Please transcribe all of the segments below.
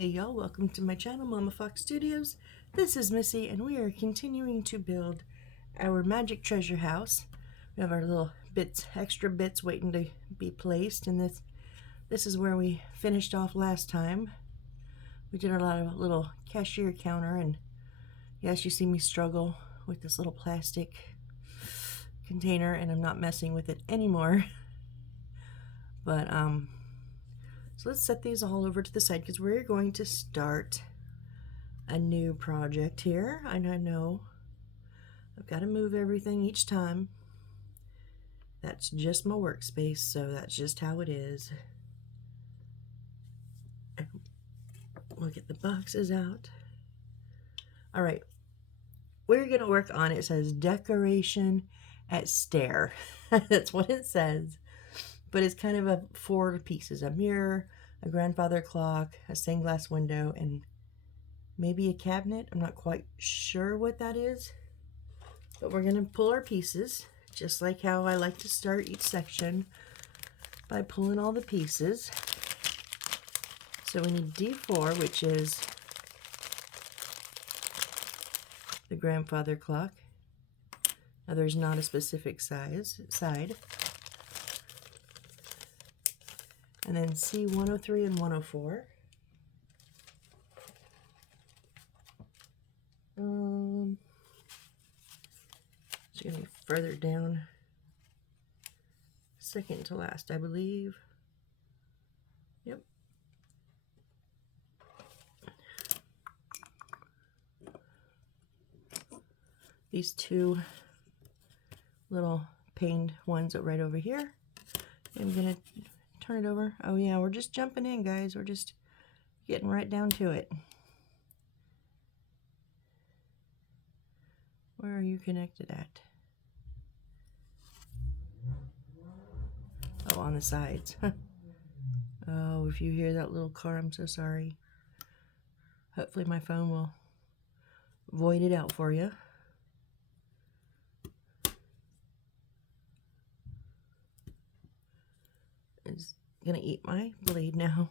Hey y'all, welcome to my channel, Mama Fox Studios. This is Missy and we are continuing to build our magic treasure house. We have our little bits, extra bits waiting to be placed, and this is where we finished off last time. We did a lot of little cashier counter, and yes, you see me struggle with this little plastic container, and I'm not messing with it anymore. But so let's set these all over to the side because we're going to start a new project here. And I know I've got to move everything each time. That's just my workspace, so that's just how it is. We'll get the boxes out. All right, we're going to work on, it says decoration at stair. That's what it says. But it's kind of 4 pieces: a mirror, a grandfather clock, a stained glass window, and maybe a cabinet. I'm not quite sure what that is. But we're going to pull our pieces, just like how I like to start each section, by pulling all the pieces. So we need D4, which is the grandfather clock. Now there's not a specific side. And then C103 and 104. It's going to be further down, second to last, I believe. Yep. These 2 little paned ones are right over here. I'm going to turn it over. Oh yeah, we're just jumping in, guys. We're just getting right down to it. Where are you connected at? Oh, on the sides. Oh, if you hear that little car, I'm so sorry. Hopefully my phone will void it out for you. It's gonna eat my blade now.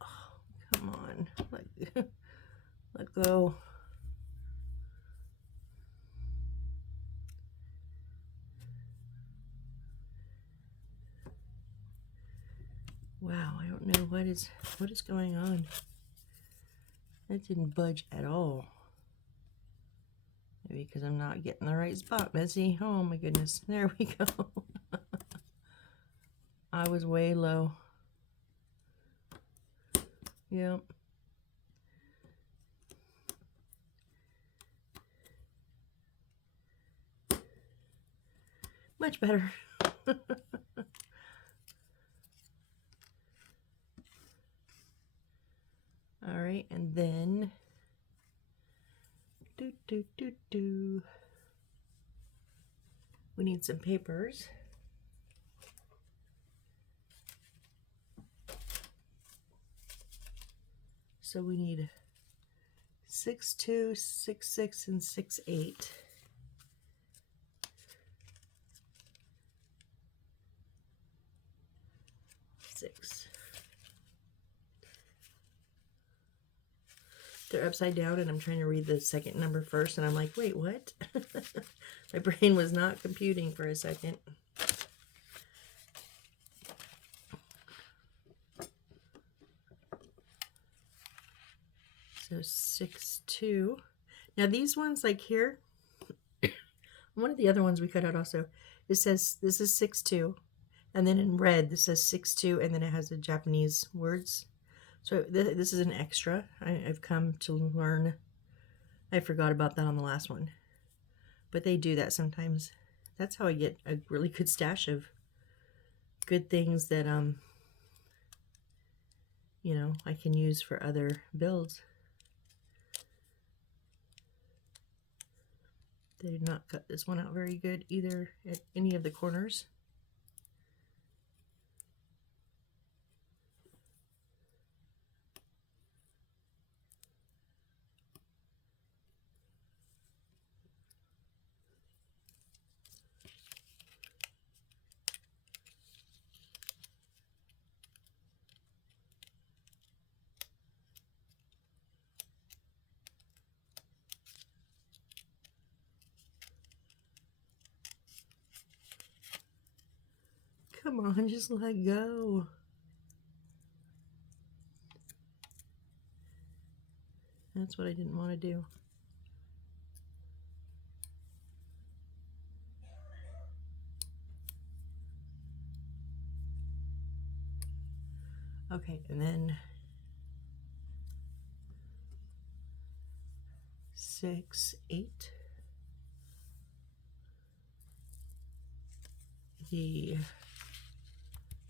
Oh, come on, let go. Wow, I don't know what is going on. That didn't budge at all. Maybe because I'm not getting the right spot, Missy. Oh my goodness, there we go. I was way low. Yep. Much better. All right, and then we need some papers. So we need 6-2, 6-6, and 6-8. They're upside down, and I'm trying to read the second number first, and I'm like, wait, what? My brain was not computing for a second. So 6-2. Now these ones, like here, one of the other ones we cut out also, it says this is 6-2, and then in red this says 6-2, and then it has the Japanese words. So this is an extra. I've come to learn. I forgot about that on the last one, but they do that sometimes. That's how I get a really good stash of good things that you know, I can use for other builds. They did not cut this one out very good either at any of the corners. Come on, just let go. That's what I didn't want to do. Okay, and then 6, 8.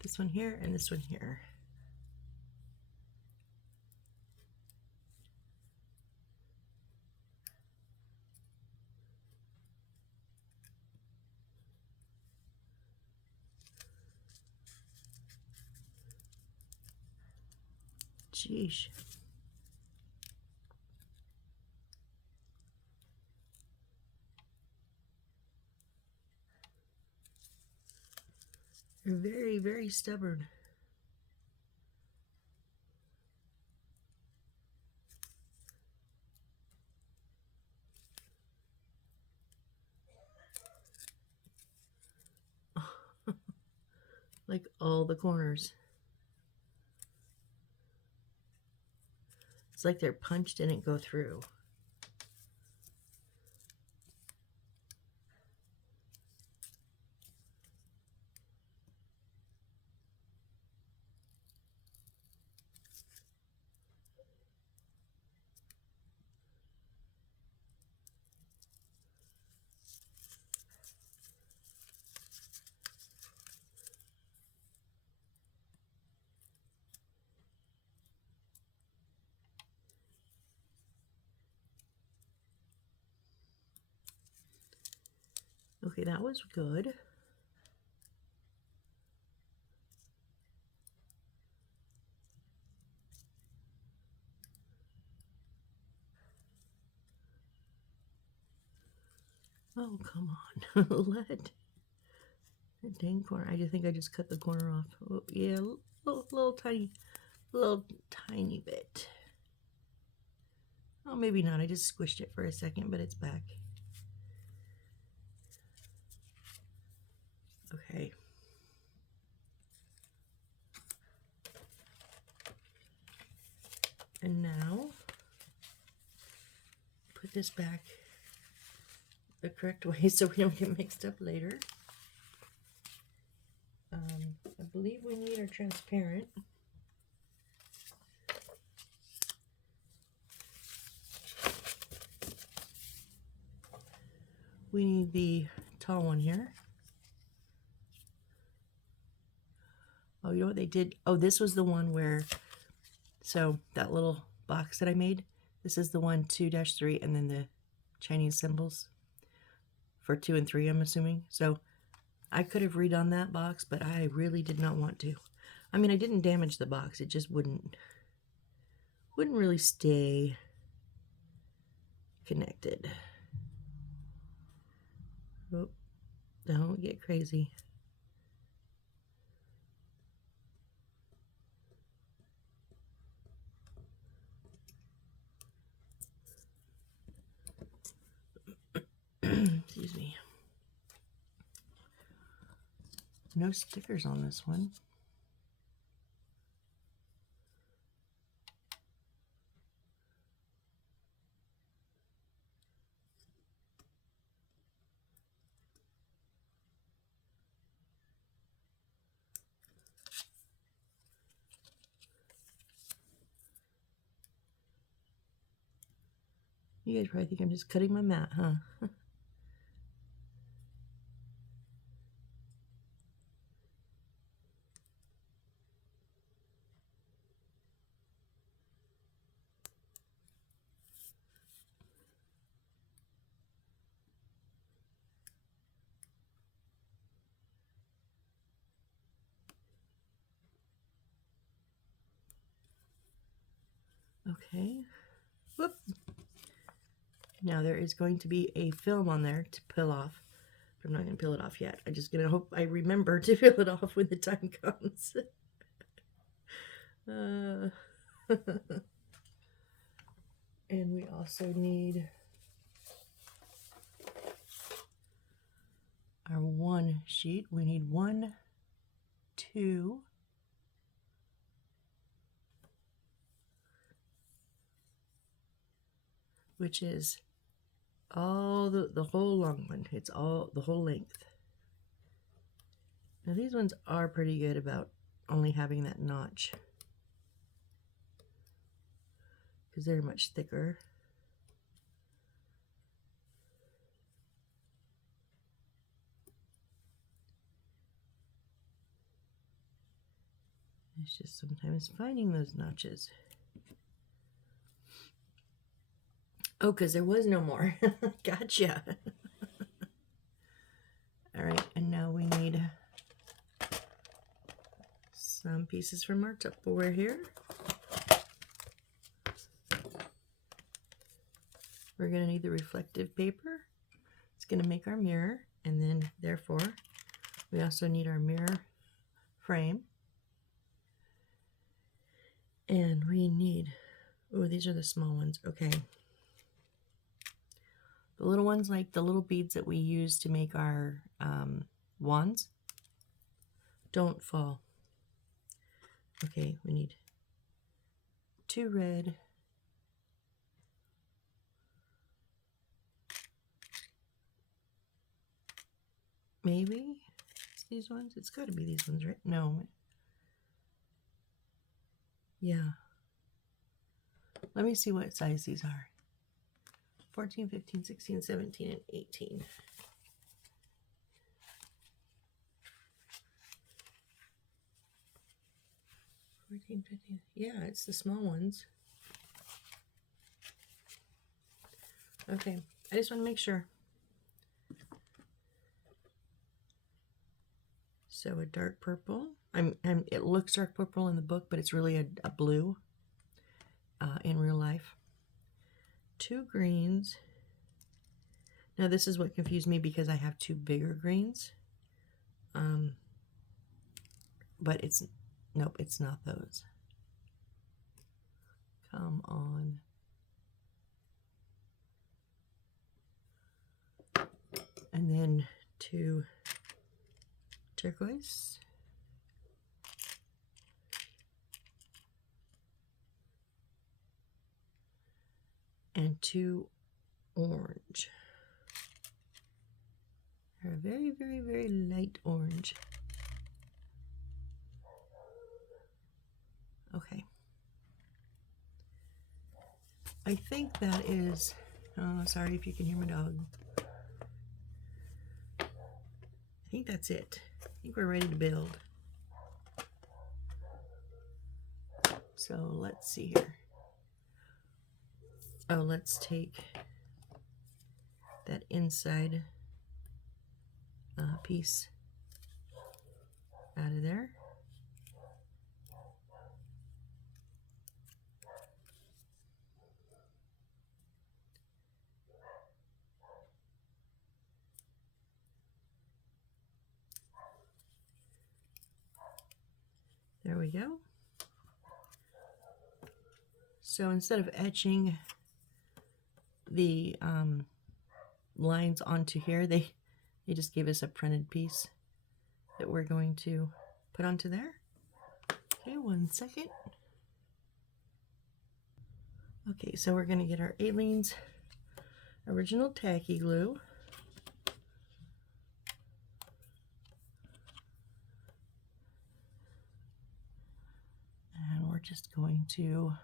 This one here and this one here. Sheesh. They're very, very stubborn. Like all the corners. It's like their punch didn't go through. Okay, that was good. Oh, come on. Let that dang corner. I just think I just cut the corner off. Oh, yeah, little tiny bit. Oh, maybe not. I just squished it for a second, but it's back. Okay. And now, put this back the correct way so we don't get mixed up later. I believe we need our transparent. We need the tall one here. Oh, you know what they did? Oh, this was the one where, so that little box that I made, this is the one 2-3 and then the Chinese symbols for 2 and 3, I'm assuming. So I could have redone that box, but I really did not want to. I mean, I didn't damage the box. It just wouldn't really stay connected. Oh, don't get crazy. Excuse me. No stickers on this one. You guys probably think I'm just cutting my mat, huh? Okay. Whoop. Now there is going to be a film on there to peel off. But I'm not going to peel it off yet. I'm just going to hope I remember to peel it off when the time comes. And we also need our one sheet. We need one 2, which is all the whole long one. It's all the whole length. Now these ones are pretty good about only having that notch because they're much thicker. It's just sometimes finding those notches. Oh, because there was no more. Gotcha. All right, and now we need some pieces from our Tupperware here. We're going to need the reflective paper. It's going to make our mirror, and then therefore we also need our mirror frame. And we need, oh, these are the small ones. Okay. The little ones, like the little beads that we use to make our wands, don't fall. Okay, we need 2 red, maybe it's these ones. It's got to be these ones, right? No. Yeah. Let me see what size these are. 14, 15, 16, 17, and 18. Yeah, it's the small ones. Okay, I just want to make sure. So a dark purple. It looks dark purple in the book, but it's really a blue in real life. 2 greens. Now this is what confused me because I have 2 bigger greens. But it's, nope, it's not those. Come on. And then 2 turquoise. And 2 orange. They're a very, very, very light orange. Okay. I think that is, oh, sorry if you can hear my dog. I think that's it. I think we're ready to build. So let's see here. Oh, let's take that inside piece out of there. There we go. So instead of etching the lines onto here, they just gave us a printed piece that we're going to put onto there. Okay, 1 second. Okay, so we're going to get our Aleene's original tacky glue. And we're just going to,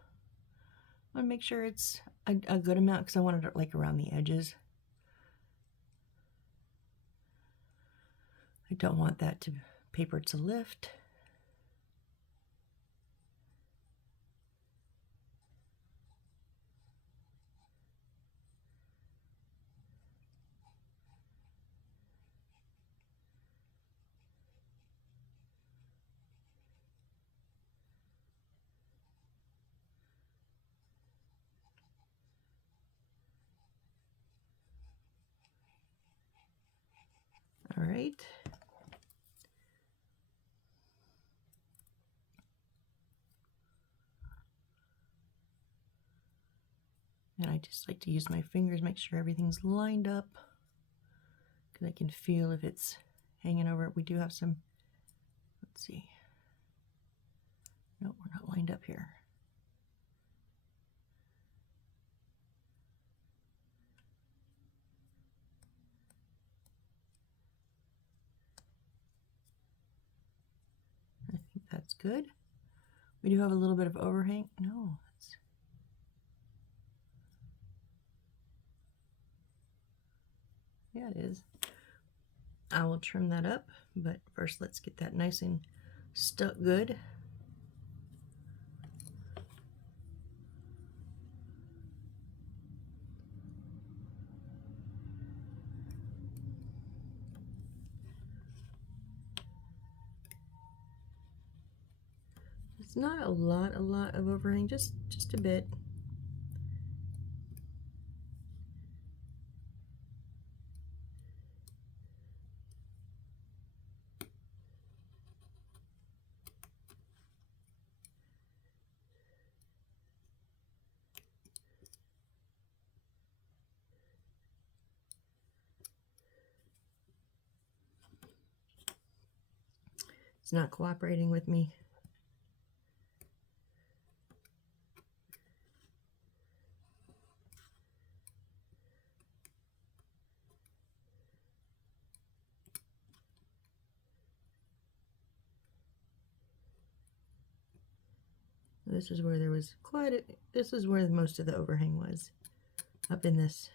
I want to make sure it's a good amount because I wanted it like around the edges. I don't want that paper to lift. All right. And I just like to use my fingers, make sure everything's lined up, because I can feel if it's hanging over. We do have some, let's see, No, we're not lined up here. I think that's good. We do have a little bit of overhang. No, that's... Yeah, it is. I will trim that up, but first let's get that nice and stuck good. It's not a lot of overhang, just a bit. It's not cooperating with me. This is where there was this is where most of the overhang was, up in this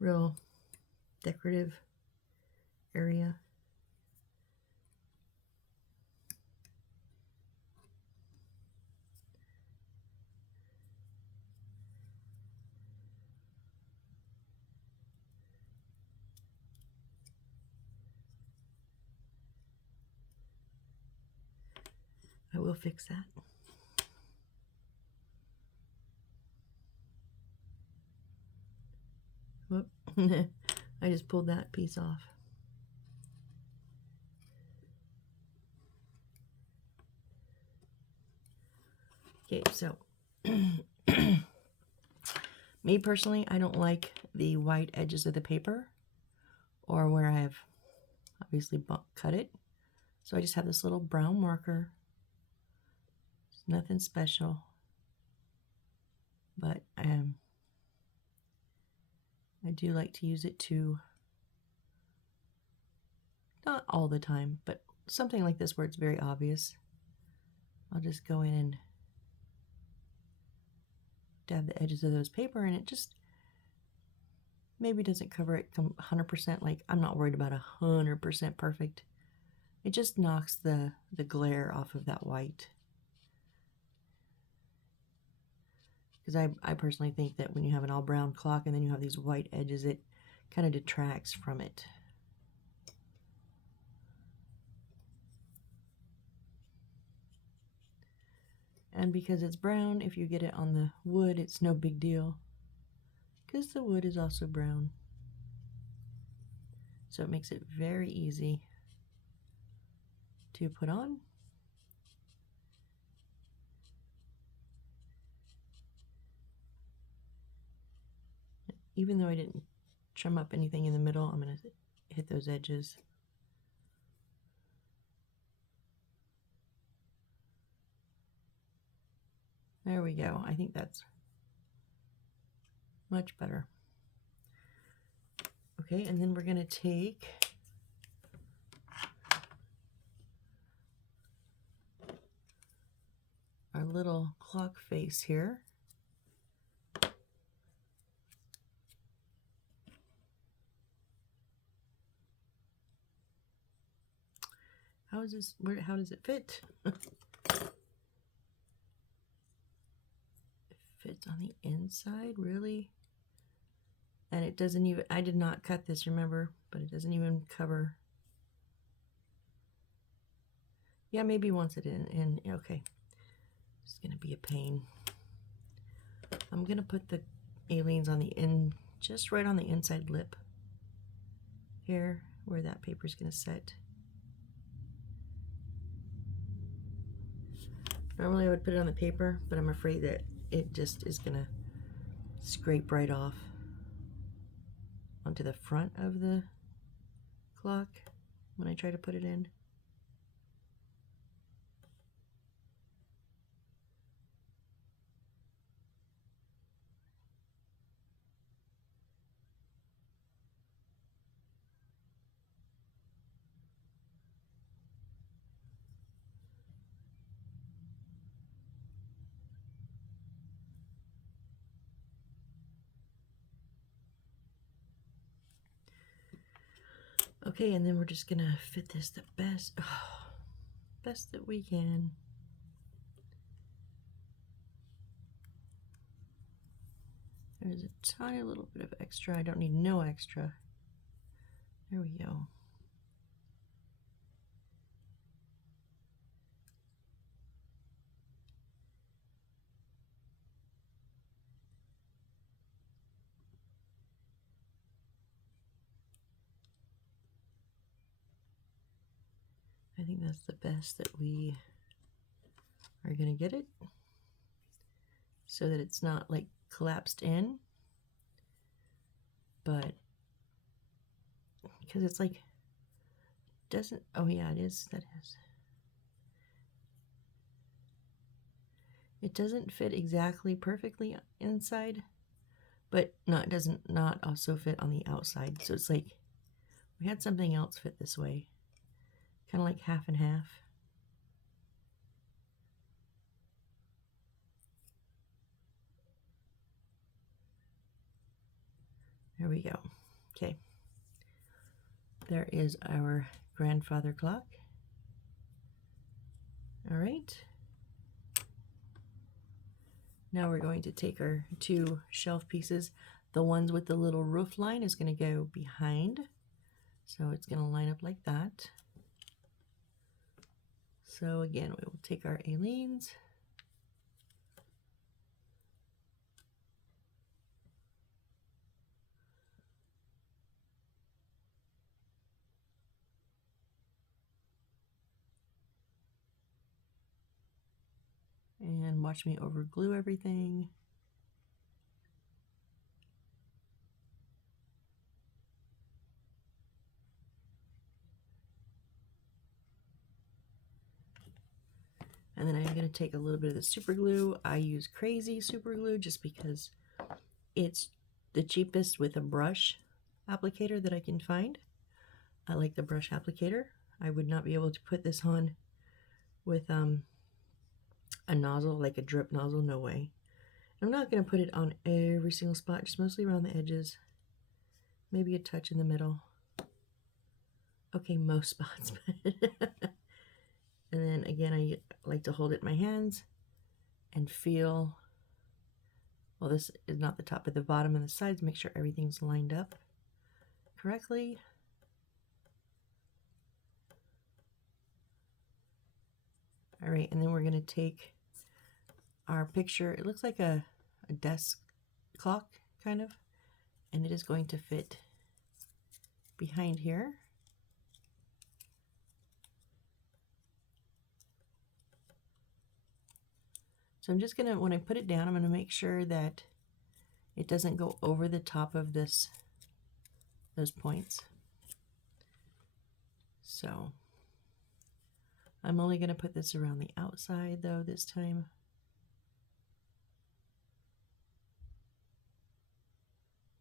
real decorative area. I will fix that. Whoop. I just pulled that piece off. Okay, so me personally, I don't like the white edges of the paper or where I have obviously cut it. So I just have this little brown marker. It's nothing special, but I do like to use it to, not all the time, but something like this where it's very obvious. I'll just go in and dab the edges of those paper, and it just maybe doesn't cover it 100%. Like, I'm not worried about 100% perfect. It just knocks the glare off of that white. Because I personally think that when you have an all brown clock and then you have these white edges, it kind of detracts from it. And because it's brown, if you get it on the wood, it's no big deal, because the wood is also brown. So it makes it very easy to put on. Even though I didn't trim up anything in the middle, I'm going to hit those edges. There we go. I think that's much better. Okay, and then we're going to take our little clock face here. How is this? How does it fit? It fits on the inside, really? And it doesn't even, I did not cut this, remember, but it doesn't even cover. Yeah, maybe once it in, okay. It's gonna be a pain. I'm gonna put the aliens on the end, just right on the inside lip. Here, where that paper's gonna set. Normally I would put it on the paper, but I'm afraid that it just is gonna scrape right off onto the front of the clock when I try to put it in. Okay, and then we're just gonna fit this the best, best that we can. There's a tiny little bit of extra. I don't need no extra. There we go. I think that's the best that we are gonna get it, so that it's not like collapsed in, but because it's like, doesn't, oh yeah, it is, that is. It doesn't fit exactly perfectly inside, but no, it doesn't not also fit on the outside. So it's like we had something else fit this way, kind of like half and half. There we go. Okay. There is our grandfather clock. All right. Now we're going to take our two shelf pieces. The ones with the little roof line is going to go behind. So it's going to line up like that. So again, we will take our Aleene's. And watch me over glue everything. And then I'm going to take a little bit of the super glue. I use Crazy super glue just because it's the cheapest with a brush applicator that I can find. I like the brush applicator. I would not be able to put this on with a nozzle, like a drip nozzle, no way. I'm not going to put it on every single spot, just mostly around the edges, maybe a touch in the middle. Okay, most spots. And then again, I like to hold it in my hands and feel, well, this is not the top, but the bottom and the sides, make sure everything's lined up correctly. All right, and then we're going to take our picture. It looks like a desk clock, kind of, and it is going to fit behind here. So I'm just gonna, when I put it down, I'm gonna make sure that it doesn't go over the top of those points. So I'm only gonna put this around the outside though this time.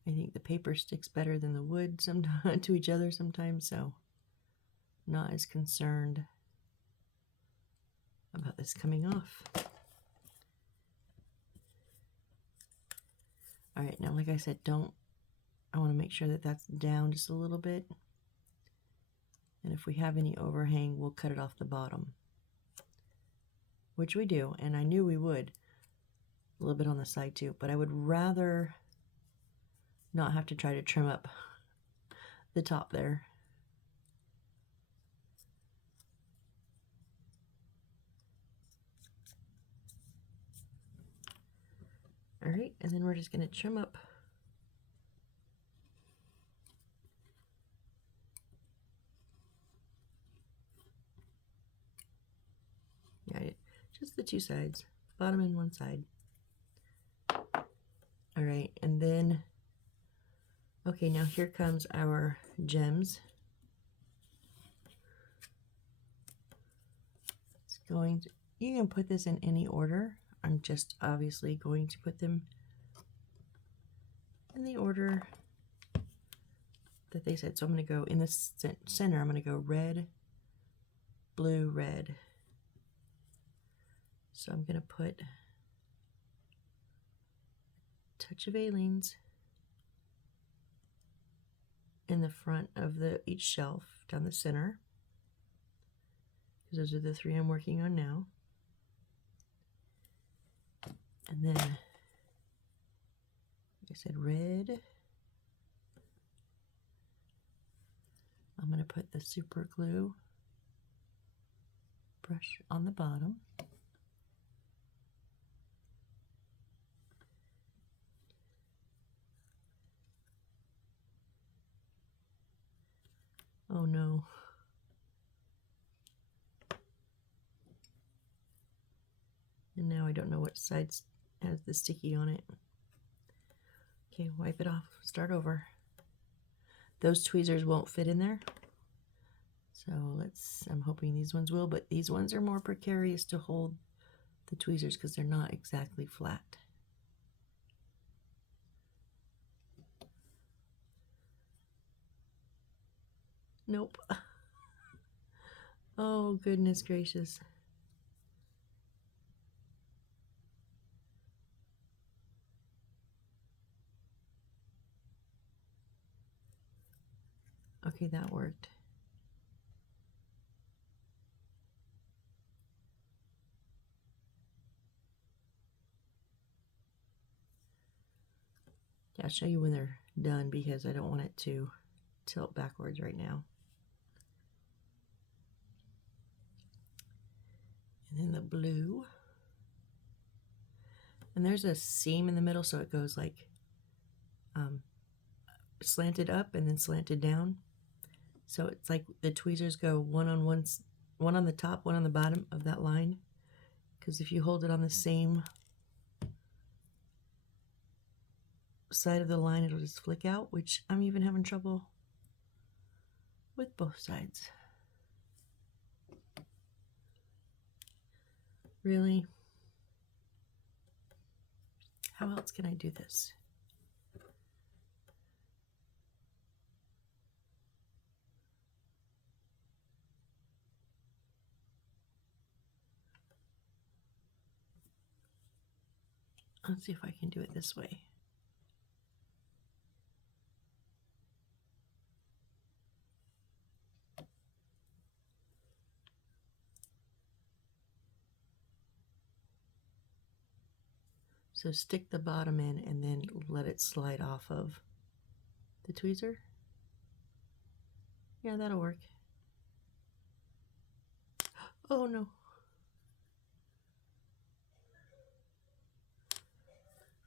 I think the paper sticks better than the wood sometimes to each other sometimes, so not as concerned about this coming off. All right, now like I said, I want to make sure that that's down just a little bit. And if we have any overhang, we'll cut it off the bottom, which we do, and I knew we would. A little bit on the side too, but I would rather not have to try to trim up the top there. All right, and then we're just going to trim up just the two sides, bottom and one side. All right, and then, okay, now here comes our gems. It's going to, you can put this in any order. I'm just obviously going to put them in the order that they said. So I'm going to go in the center, I'm going to go red, blue, red. So I'm going to put a touch of Aleene's in the front of each shelf down the center, because those are the 3 I'm working on now. And then, like I said, red. I'm going to put the super glue brush on the bottom. Oh no. And now I don't know what side has the sticky on it. Okay, wipe it off. Start over. Those tweezers won't fit in there. So I'm hoping these ones will, but these ones are more precarious to hold the tweezers because they're not exactly flat. Nope. Oh, goodness gracious. Okay, that worked. Yeah, I'll show you when they're done because I don't want it to tilt backwards right now. And then the blue. And there's a seam in the middle, so it goes like slanted up and then slanted down. So it's like the tweezers go one on the top, one on the bottom of that line. Because if you hold it on the same side of the line, it'll just flick out, which I'm even having trouble with both sides. Really? How else can I do this? Let's see if I can do it this way. So stick the bottom in and then let it slide off of the tweezer. Yeah, that'll work. Oh no.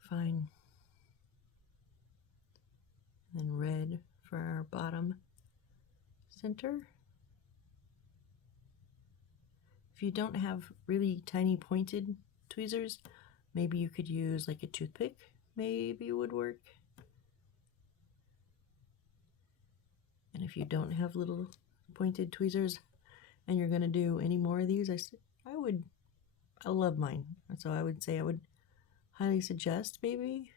Fine. And then red for our bottom center. If you don't have really tiny pointed tweezers, maybe you could use like a toothpick, maybe would work. And if you don't have little pointed tweezers and you're going to do any more of these, I love mine. So I would say I would highly suggest maybe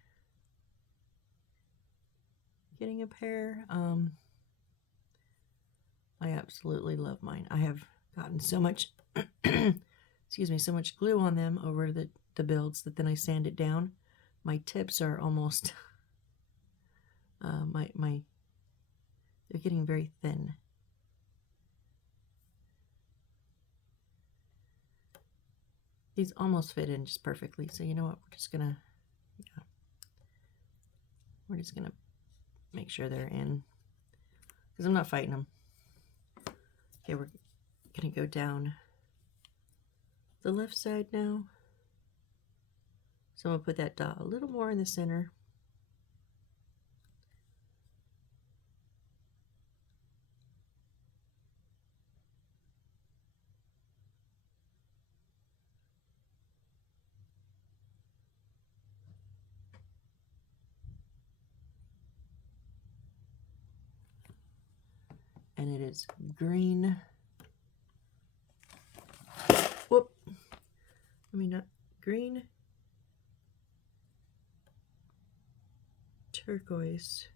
getting a pair. I absolutely love mine. I have gotten so much, excuse me, so much glue on them over the builds that then I sand it down. My tips are almost, they're getting very thin. These almost fit in just perfectly. So you know what, we're just gonna make sure they're in because I'm not fighting them. Okay, we're gonna go down the left side now. So I'm gonna put that dot a little more in the center. And it is green. Whoop. I mean, not green. Turquoise.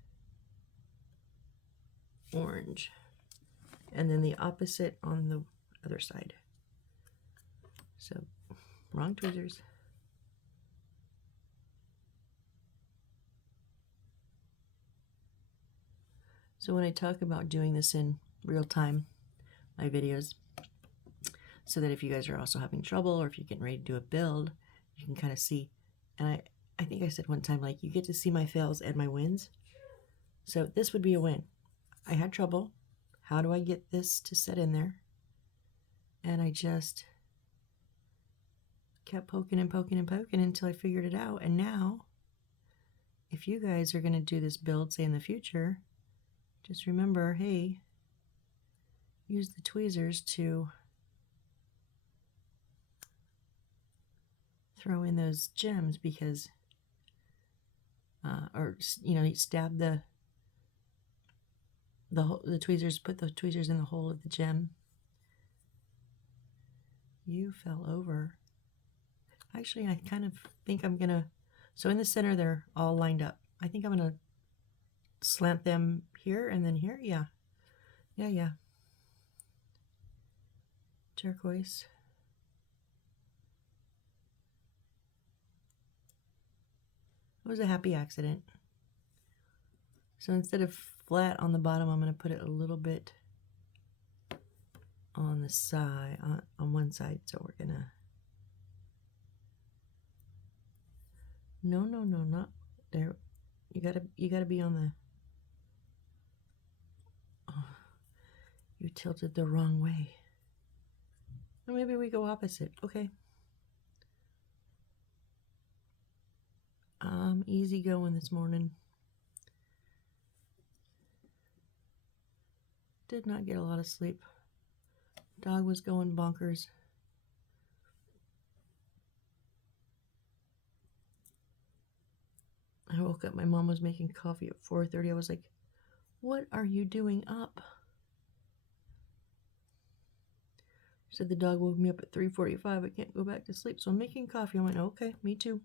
Orange. And then the opposite on the other side. So, wrong tweezers. So So when I talk about doing this in real time, my videos, so that if you guys are also having trouble or if you're getting ready to do a build, you can kind of see. And I think I said one time, like, you get to see my fails and my wins. So this would be a win. I had trouble. How do I get this to set in there? And I just kept poking and poking and poking until I figured it out. And now, if you guys are going to do this build, say in the future, just remember, hey, use the tweezers to throw in those gems, because, or, you know, stab the tweezers, put the tweezers in the hole of the gem. You fell over. Actually, I kind of think I'm gonna, so in the center they're all lined up. I think I'm gonna slant them here and then here. Yeah. Turquoise. It was a happy accident. So instead of flat on the bottom, I'm going to put it a little bit on the side, on one side. So we're going to, no, not there. You gotta be on the, oh, you tilted the wrong way. Or maybe we go opposite. Okay. Easy going this morning. Did not get a lot of sleep. Dog was going bonkers. I woke up, my mom was making coffee at 4:30. I was like, what are you doing up? She said the dog woke me up at 3:45. I can't go back to sleep, so I'm making coffee. I went, okay, me too.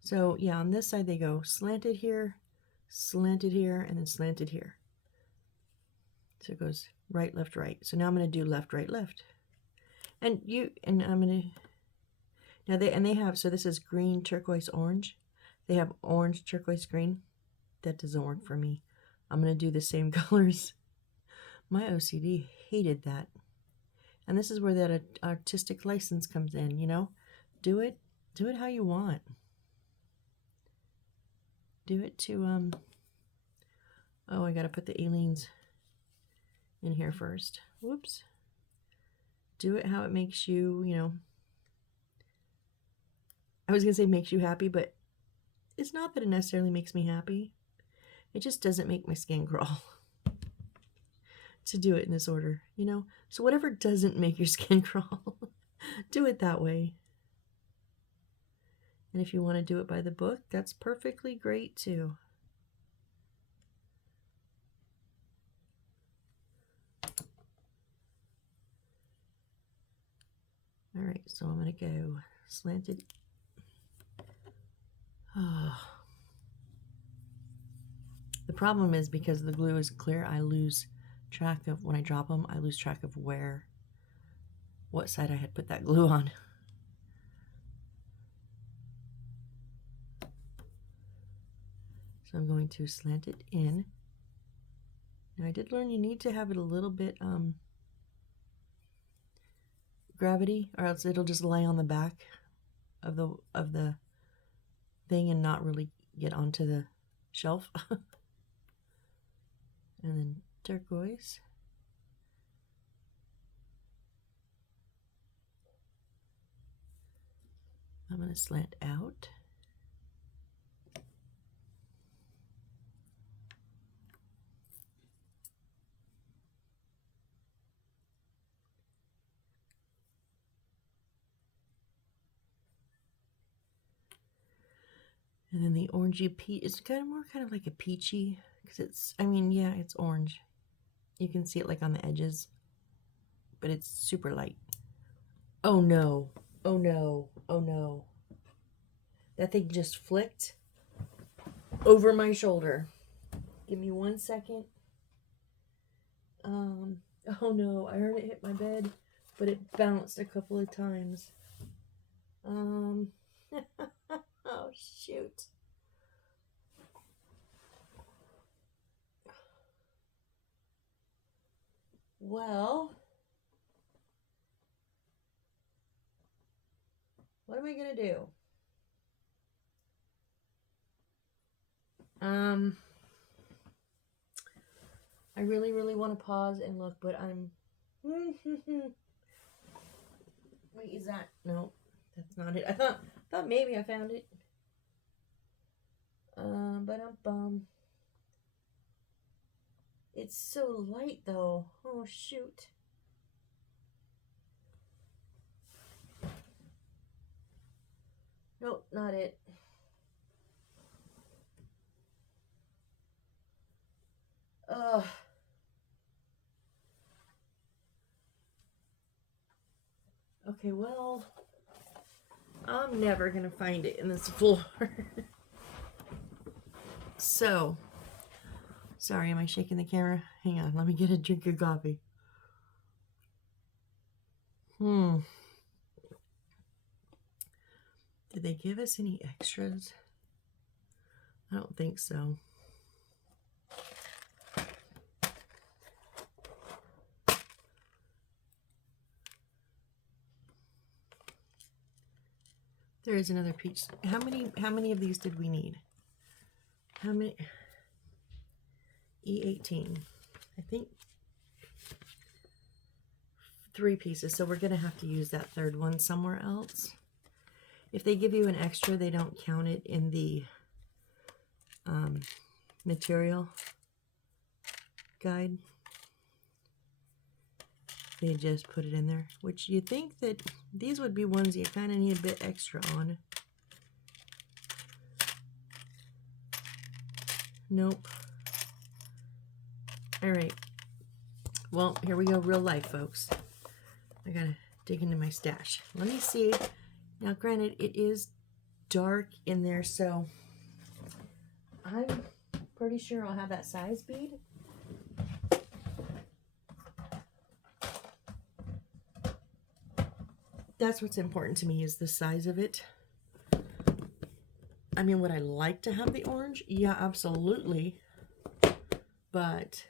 So yeah, on this side they go slanted here, and then slanted here. So it goes right, left, right. So now I'm going to do left, right, left. And I'm going to, now they have, so this is green, turquoise, orange. They have orange, turquoise, green. That doesn't work for me. I'm going to do the same colors. My OCD hated that. And this is where that artistic license comes in, you know? Do it how you want. Do it to, oh, I got to put the Aleene's in here first. Whoops. Do it how it makes you, you know, I was going to say makes you happy, but it's not that it necessarily makes me happy. It just doesn't make my skin crawl to do it in this order, you know? So whatever doesn't make your skin crawl, do it that way. And if you want to do it by the book, that's perfectly great too. All right, so I'm going to go slanted. Oh. The problem is because the glue is clear, I lose track of, when I drop them, I lose track of what side I had put that glue on. So I'm going to slant it in. Now I did learn you need to have it a little bit gravity, or else it'll just lay on the back of the thing and not really get onto the shelf. And then turquoise. I'm going to slant out. And then the orangey peach, it's kind of like a peachy, because it's, I mean, yeah, it's orange. You can see it like on the edges, but it's super light. Oh no, oh no, oh no. That thing just flicked over my shoulder. Give me 1 second. Oh no, I heard it hit my bed, but it bounced a couple of times. Oh shoot. Well, what am I gonna do? I really, really want to pause and look, but I'm. Wait, is that no? That's not it. I thought maybe I found it. But it's so light though. Oh shoot. Nope, not it. Ugh. Okay, well, I'm never gonna find it in this floor. So, sorry, am I shaking the camera? Hang on, let me get a drink of coffee. Did they give us any extras? I don't think so. There is another peach. How many of these did we need? How many? E18. I think 3 pieces. So we're gonna have to use that third one somewhere else. If they give you an extra, they don't count it in the material guide. They just put it in there, which you think that these would be ones you kind of need a bit extra on. Nope. All right. Well, here we go, real life, folks. I gotta dig into my stash. Let me see. Now, granted, it is dark in there, so I'm pretty sure I'll have that size bead. That's what's important to me, is the size of it. I mean, would I like to have the orange? Yeah, absolutely. But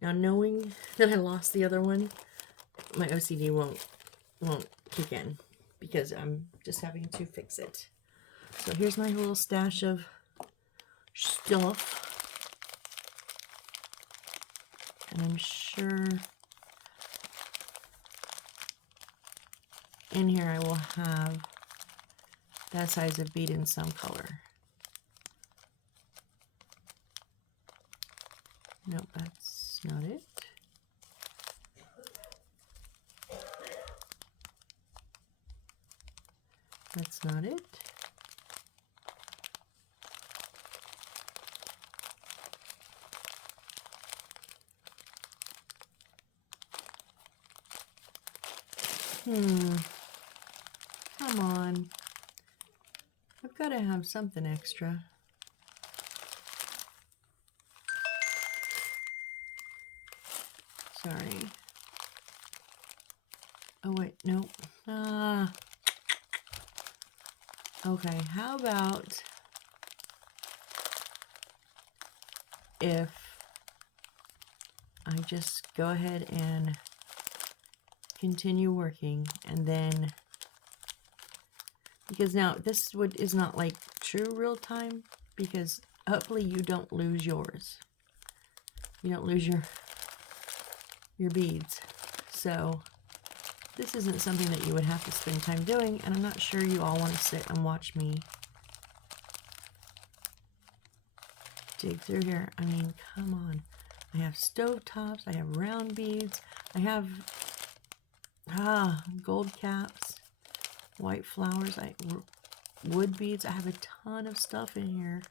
now, knowing that I lost the other one, my OCD won't kick in, because I'm just having to fix it. So here's my little stash of stuff. And I'm sure in here I will have that size of bead in some color. Nope, that's not it. That's not it. Come on. I've got to have something extra. Sorry. Oh, wait, nope. Okay, how about if I just go ahead and continue working, and then, because now this is not like true real time, because hopefully you don't lose yours. You don't lose your beads. So this isn't something that you would have to spend time doing, and I'm not sure you all want to sit and watch me dig through here. I mean, come on. I have stove tops, I have round beads, I have gold caps, white flowers, wood beads. I have a ton of stuff in here.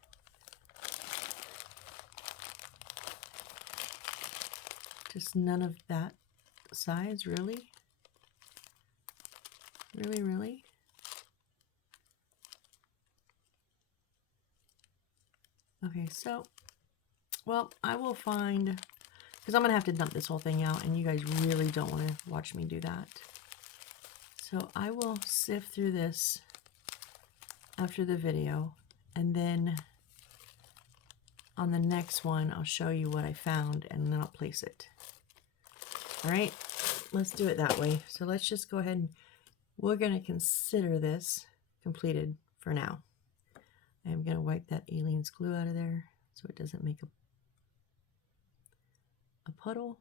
Just none of that size, really? Really, really? Okay, so, well, I will find, because I'm going to have to dump this whole thing out, and you guys really don't want to watch me do that. So I will sift through this after the video, and then on the next one, I'll show you what I found, and then I'll place it. All right, let's do it that way. So let's just go ahead and we're going to consider this completed for now. I'm going to wipe that Aleene's glue out of there so it doesn't make a puddle.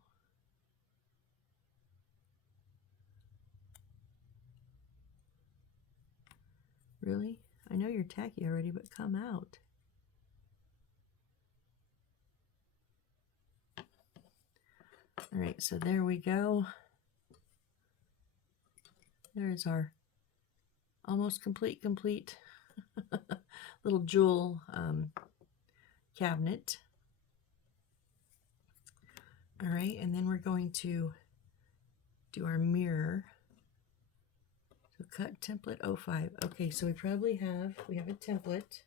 Really? I know you're tacky already, but come out. All right, so there we go. There's our almost complete little jewel cabinet. All right, and then we're going to do our mirror. So cut template 05. Okay, so we have a template.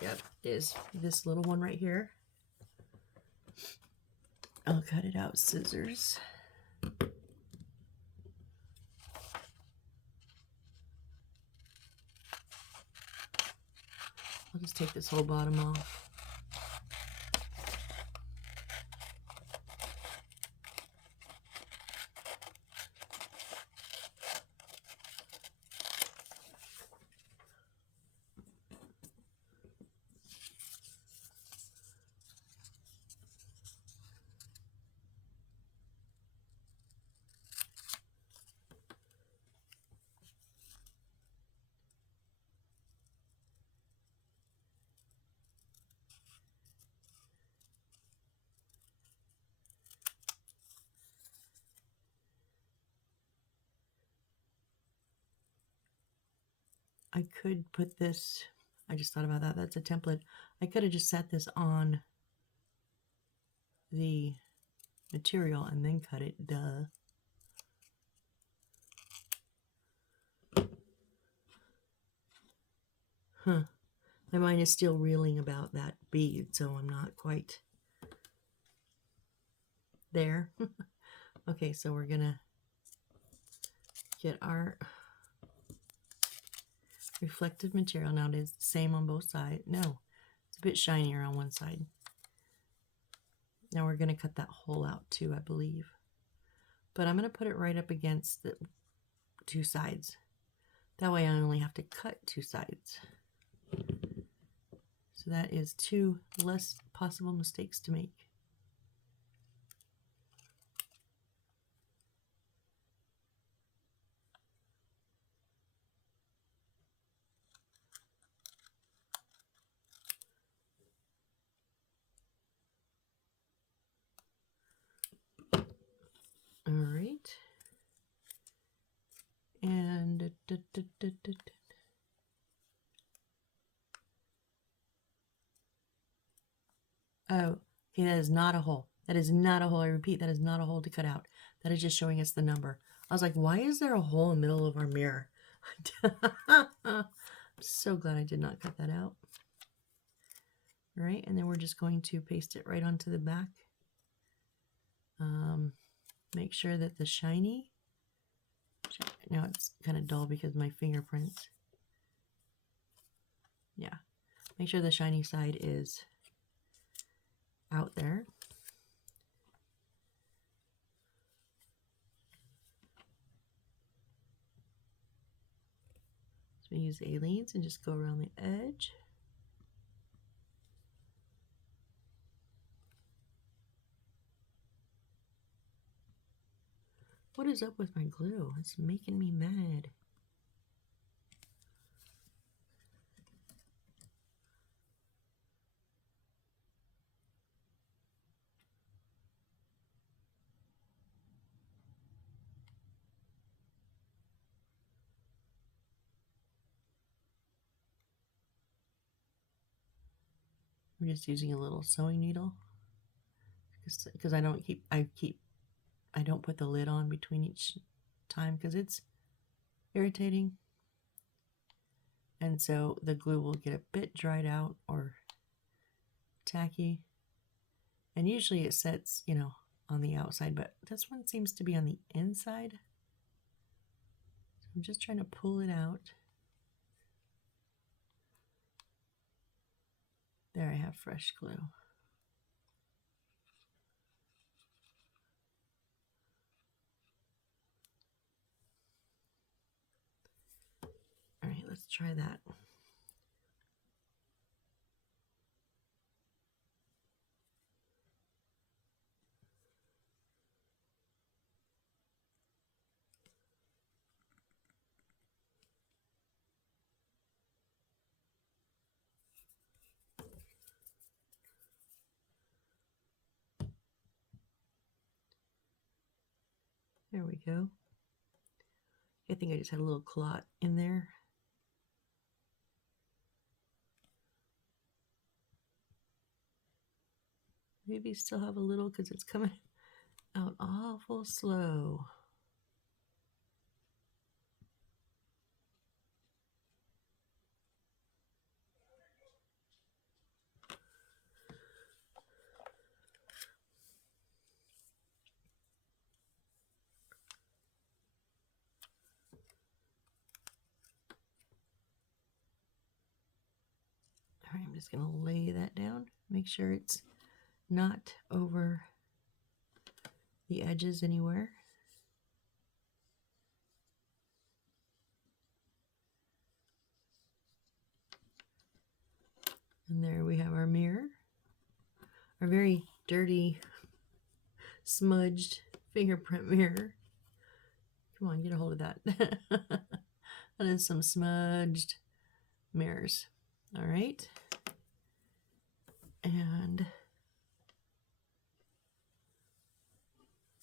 Yep, is this little one right here. I'll cut it out, scissors. I'll just take this whole bottom off. I could put this, I just thought about that, that's a template. I could have just set this on the material and then cut it, duh. Huh, my mind is still reeling about that bead, so I'm not quite there. Okay, so we're gonna get our reflective material. Now it is the same on both sides. No, it's a bit shinier on one side. Now we're going to cut that hole out too, I believe. But I'm going to put it right up against the two sides. That way I only have to cut two sides. So that is two less possible mistakes to make. All right. And oh, okay, that is not a hole. That is not a hole. I repeat, that is not a hole to cut out. That is just showing us the number. I was like, why is there a hole in the middle of our mirror? I'm so glad I did not cut that out. All right, and then we're just going to paste it right onto the back. Make sure that the shiny, now it's kind of dull because of my fingerprints. Yeah, make sure the shiny side is out there. So we use Aleene's and just go around the edge. What is up with my glue? It's making me mad. I'm just using a little sewing needle because I don't put the lid on between each time because it's irritating. And so the glue will get a bit dried out or tacky. And usually it sets, you know, on the outside, but this one seems to be on the inside. So I'm just trying to pull it out. There I have fresh glue. All right, let's try that. There we go. I think I just had a little clot in there. Maybe still have a little because it's coming out awful slow. All right, I'm just going to lay that down. Make sure it's not over the edges anywhere. And there we have our mirror. Our very dirty, smudged fingerprint mirror. Come on, get a hold of that. That is some smudged mirrors. All right. And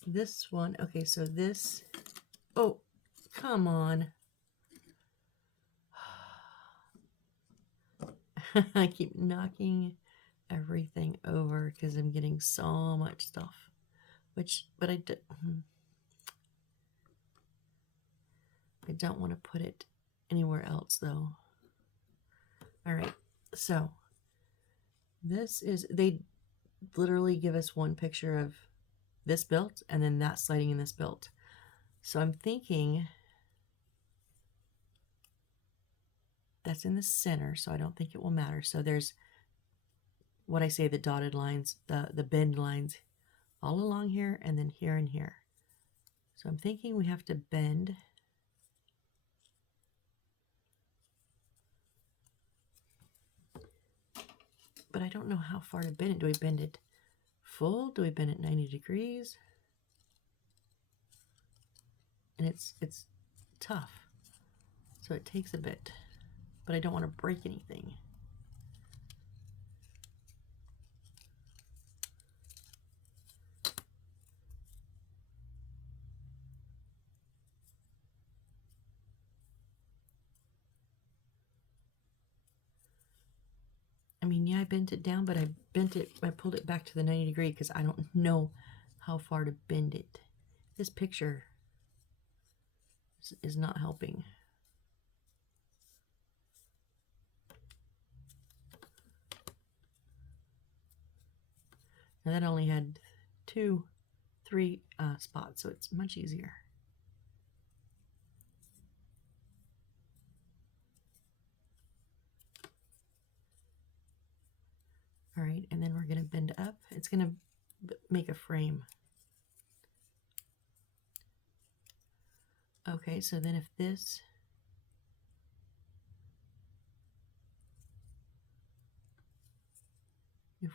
this one, okay, so this, oh, come on. I keep knocking everything over because I'm getting so much stuff. But I don't want to put it anywhere else though. All right, so this is, they literally give us one picture of this built and then that sliding in this built. So I'm thinking that's in the center, so I don't think it will matter. So there's what I say, the dotted lines, the bend lines all along here and then here and here. So I'm thinking we have to bend but I don't know how far to bend it. Do we bend it full? Do we bend it 90 degrees? And it's tough, so it takes a bit, but I don't want to break anything. I mean, yeah, I bent it down, but I pulled it back to the 90 degree because I don't know how far to bend it. This picture is not helping. And that only had 2, 3 spots, so it's much easier. All right, and then we're going to bend up. It's going to make a frame. Okay, so then if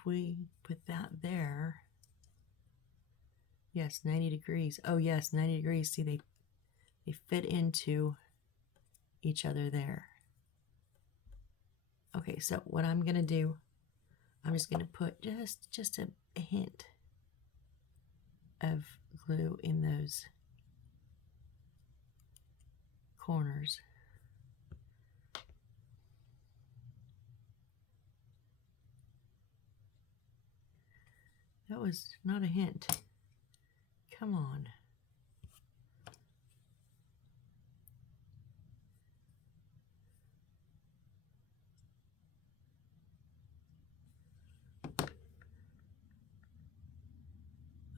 we put that there, yes, 90 degrees. Oh yes, 90 degrees. See, they fit into each other there. Okay, so what I'm going to do, I'm just going to put just a hint of glue in those corners. That was not a hint. Come on.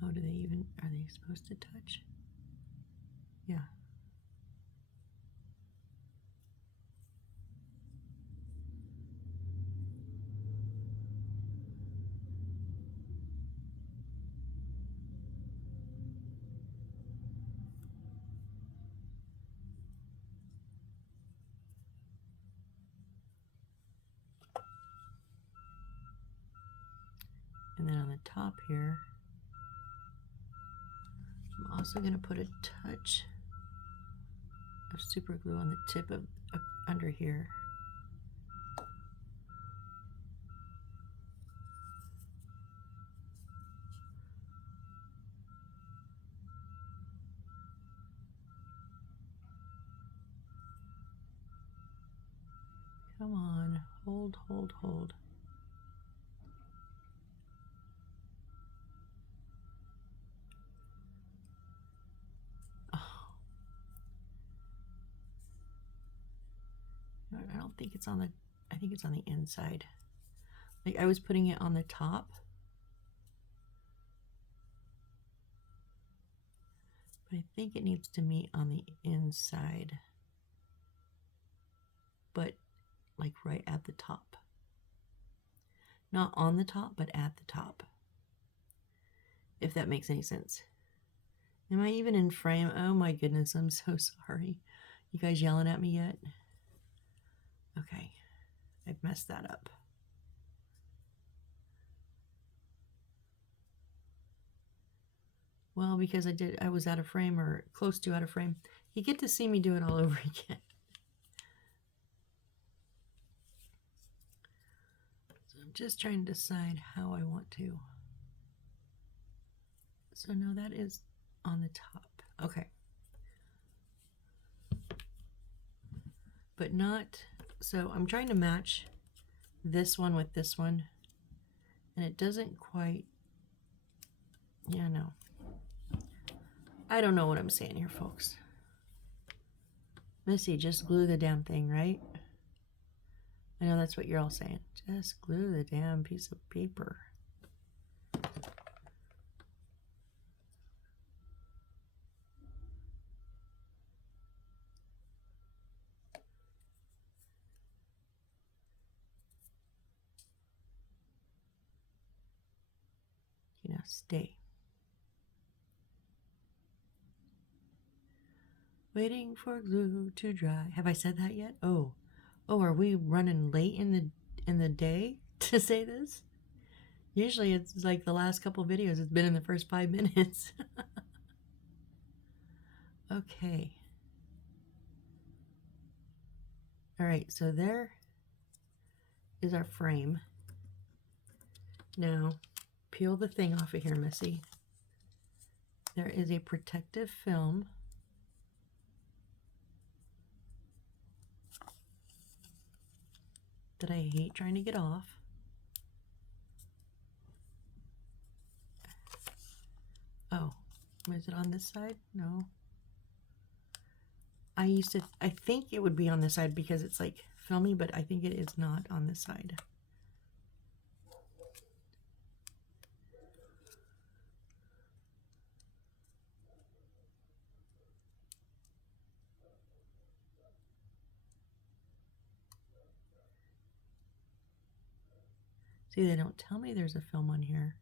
Oh, are they supposed to touch? Yeah. And then on the top here, I'm also going to put a touch of super glue on the tip of under here. Come on, hold, hold, hold. Oh. I don't think it's on the, I think it's on the inside. Like I was putting it on the top. But I think it needs to meet on the inside. But like right at the top. Not on the top, but at the top. If that makes any sense. Am I even in frame? Oh my goodness, I'm so sorry. You guys yelling at me yet? Okay, I've messed that up. Well, because I was out of frame or close to out of frame. You get to see me do it all over again. So I'm just trying to decide how I want to. So no, that is on the top. Okay. But not, so I'm trying to match this one with this one. And it doesn't quite, yeah, no. I don't know what I'm saying here, folks. Missy, just glue the damn thing, right? I know that's what you're all saying. Just glue the damn piece of paper. You know, stay. Waiting for glue to dry. Have I said that yet? Oh, are we running late in the day to say this? Usually it's like the last couple videos. It's been in the first 5 minutes. Okay. All right, so there is our frame. Now, peel the thing off of here, Missy. There is a protective film. That I hate trying to get off. Oh, is it on this side? No. I think it would be on this side because it's like filmy, but I think it is not on this side. See, they don't tell me there's a film on here,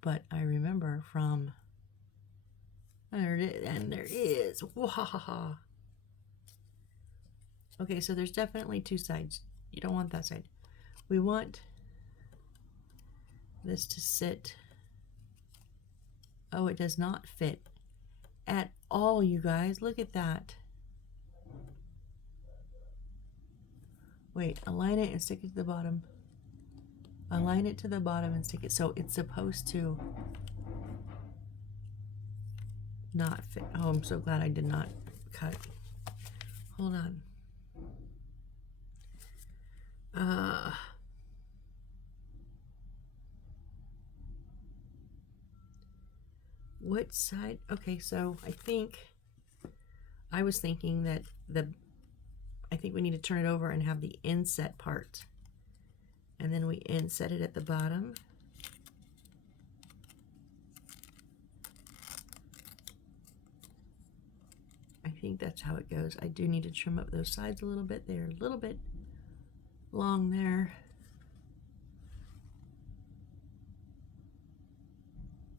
but I remember from, there it is, and there is. Wahaha. Okay, so there's definitely two sides. You don't want that side. We want this to sit. Oh, it does not fit at all, you guys. Look at that. Wait, align it and stick it to the bottom. Align it to the bottom and stick it. So it's supposed to not fit. Oh, I'm so glad I did not cut. Hold on. What side? Okay, so I was thinking that I think we need to turn it over and have the inset part. And then we inset it at the bottom. I think that's how it goes. I do need to trim up those sides a little bit. They're a little bit long there.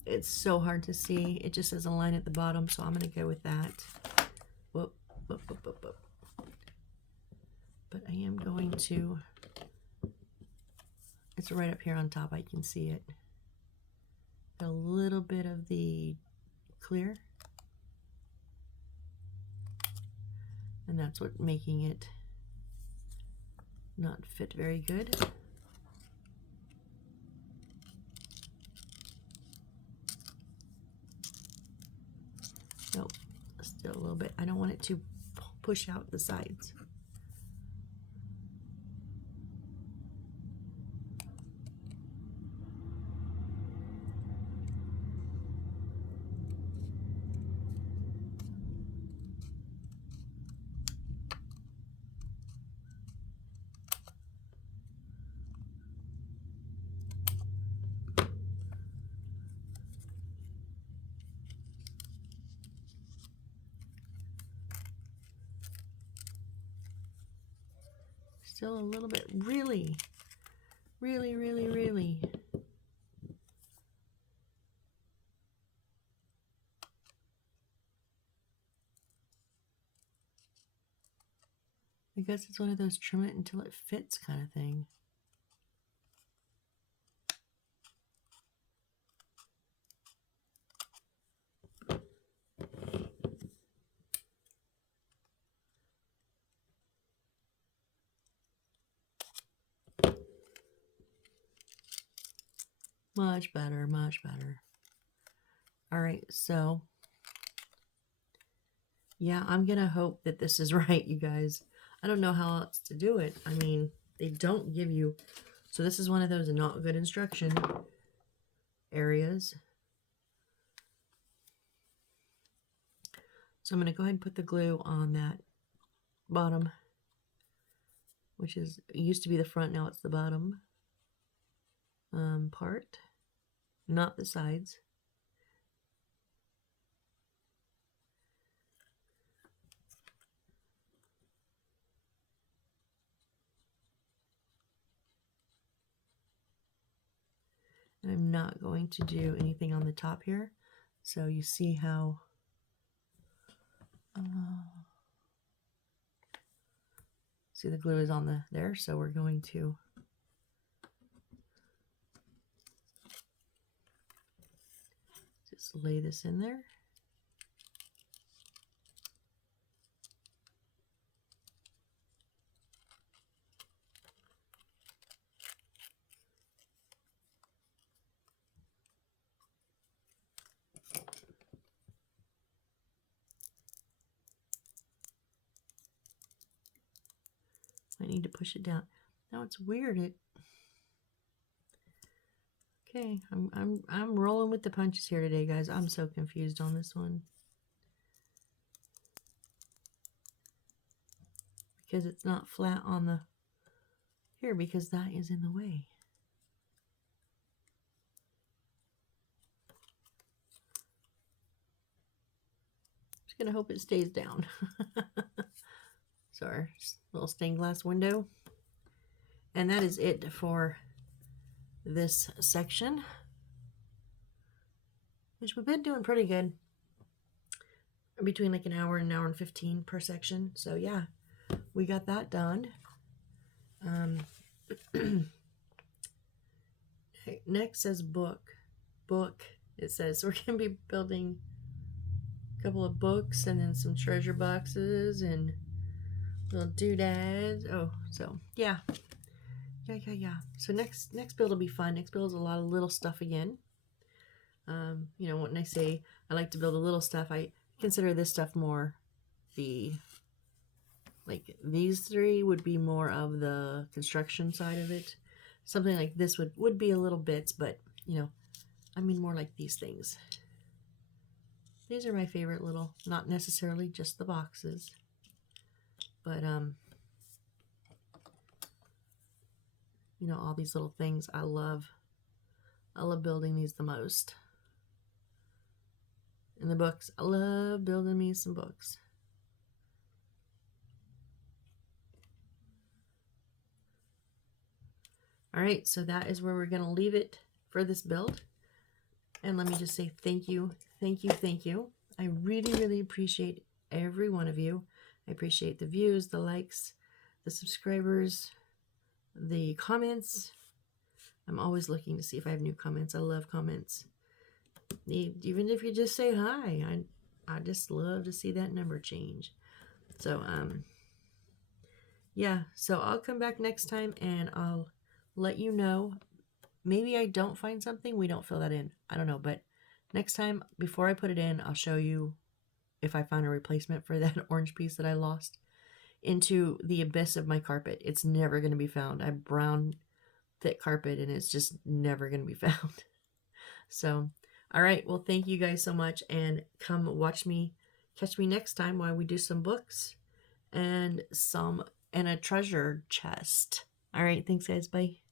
It's so hard to see. It just says align at the bottom, so I'm going to go with that. Whoop, whoop, whoop, whoop, whoop. But I am going to, it's right up here on top. I can see it. a little bit of the clear. And that's what making it not fit very good. Nope, still a little bit. I don't want it to push out the sides. Still a little bit, really. I guess it's one of those trim it until it fits kind of thing. Much better, much better. All right, so yeah, I'm gonna hope that this is right, you guys. I don't know how else to do it. I mean, they don't give you, so this is one of those not good instruction areas. So I'm gonna go ahead and put the glue on that bottom, which is, it used to be the front, now it's the bottom part, not the sides. And I'm not going to do anything on the top here. So you see how see the glue is on there, so we're going to just lay this in there. I need to push it down. Now it's weird. Okay, I'm rolling with the punches here today, guys. I'm so confused on this one because it's not flat on the here because that is in the way. Just gonna hope it stays down. Sorry, little stained glass window. And that is it for this section, which we've been doing pretty good, between like an hour and 15 per section. So yeah, we got that done. Next says book. It says we're gonna be building a couple of books and then some treasure boxes and little doodads. Oh, so yeah. So next build will be fun. Next build is a lot of little stuff again. You know, when I say I like to build a little stuff, I consider this stuff more like these three would be more of the construction side of it. Something like this would be a little bits, but you know, I mean more like these things. These are my favorite little, not necessarily just the boxes, but you know, all these little things I love building these the most. And the books, I love building me some books. All right, so that is where we're gonna leave it for this build. And let me just say thank you. I really appreciate every one of you. I appreciate the views, the likes, the subscribers, the comments. I'm always looking to see if I have new comments. I love comments. Even if you just say hi, I just love to see that number change. So yeah, so I'll come back next time and I'll let you know. Maybe I don't find something, we don't fill that in. I don't know, but next time before I put it in, I'll show you if I found a replacement for that orange piece that I lost into the abyss of my carpet. It's never going to be found. I have brown thick carpet and it's just never going to be found. So, all right. Well, thank you guys so much, and come catch me next time while we do some books and a treasure chest. All right. Thanks, guys. Bye.